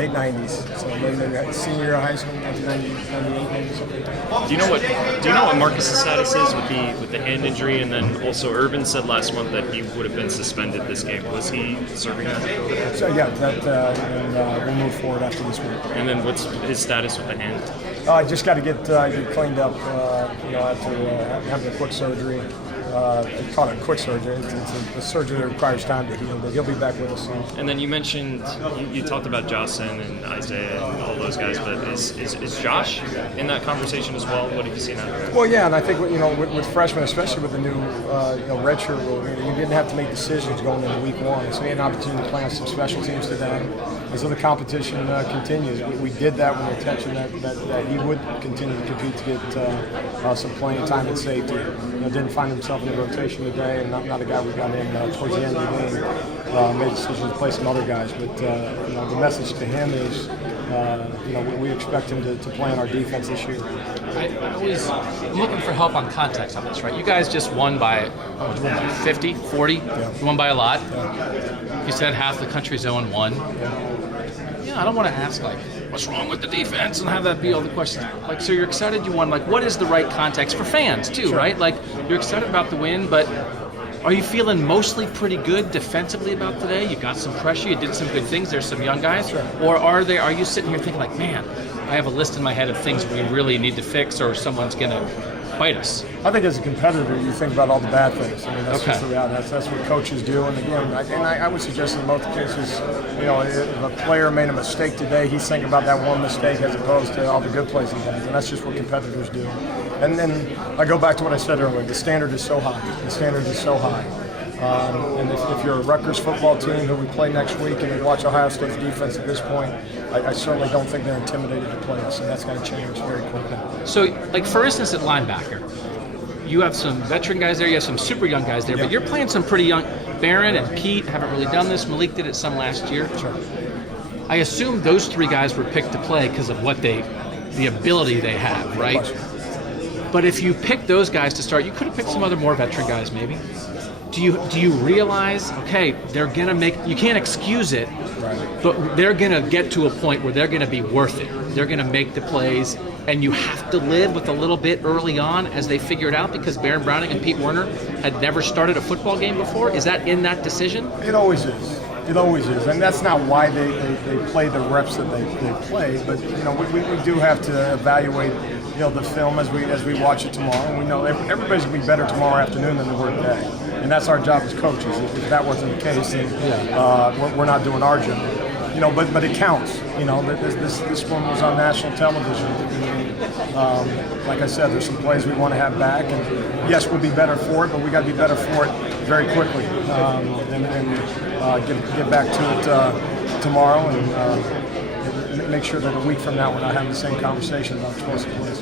late 90s. So maybe senior year of high school, 1998 maybe something. Do you know what Marcus's status is with the hand injury? And then also Urban said last month that he would have been suspended this game. Was he serving that? So yeah, and we'll move forward after this week. And then what's his status with the hand? I just got to get cleaned up, after having a quick surgery. Call it a quick surgery. It's a surgery that requires time to heal, but he'll be back with us soon. And then you mentioned, you talked about Jocelyn and Isaiah and all those guys, but is Josh in that conversation as well? What have you seen out of him? Well, yeah, and I think with freshmen, especially with the new redshirt rule, you didn't have to make decisions going into week one, so we had an opportunity to play on some special teams today. As the competition continues, we did that with the intention that he would continue to compete to get some playing time at safety. Didn't find himself in the rotation today, and not a guy we got in towards the end of the game. Made a decision to play some other guys, but the message to him is, we expect him to play on our defense this year. I'm looking for help on context on this, right? You guys just won by 50, 40? Yeah. You won by a lot. Yeah. You said half the country's 0-1. I don't want to ask, what's wrong with the defense and have that be all the questions. So you're excited you won. What is the right context for fans, too, Sure. right? You're excited about the win, but are you feeling mostly pretty good defensively about today? You got some pressure, you did some good things, there's some young guys? Sure. Or are you sitting here thinking man, I have a list in my head of things we really need to fix or someone's going to bite us? I think as a competitor, you think about all the bad things. That's Okay. just the reality. That's what coaches do. And again, I would suggest in both cases, if a player made a mistake today, he's thinking about that one mistake as opposed to all the good plays he has. And that's just what competitors do. And then I go back to what I said earlier. The standard is so high. The standard is so high. And if you're a Rutgers football team who we play next week and you watch Ohio State's defense at this point, I certainly don't think they're intimidated to play us, and that's going to change very quickly. So, for instance, at linebacker, you have some veteran guys there, you have some super young guys there, but you're playing some pretty young. Barron and Pete haven't really done this. Malik did it some last year. Sure. I assume those three guys were picked to play because of the ability they have, right? But if you picked those guys to start, you could have picked some other more veteran guys, maybe. Do you realize, they're going to make, you can't excuse it, Right. but they're going to get to a point where they're going to be worth it. They're going to make the plays, and you have to live with a little bit early on as they figure it out because Baron Browning and Pete Werner had never started a football game before. Is that in that decision? It always is. It always is, and that's not why they play the reps that they play. But we do have to evaluate the film as we watch it tomorrow. And we know everybody's gonna be better tomorrow afternoon than they were today, and that's our job as coaches. If that wasn't the case, then we're not doing our job. But it counts. This one was on national television. Like I said, there's some plays we want to have back, and yes, we'll be better for it, but we got to be better for it very quickly, and get back to it tomorrow, and make sure that a week from now we're not having the same conversation about explosive plays.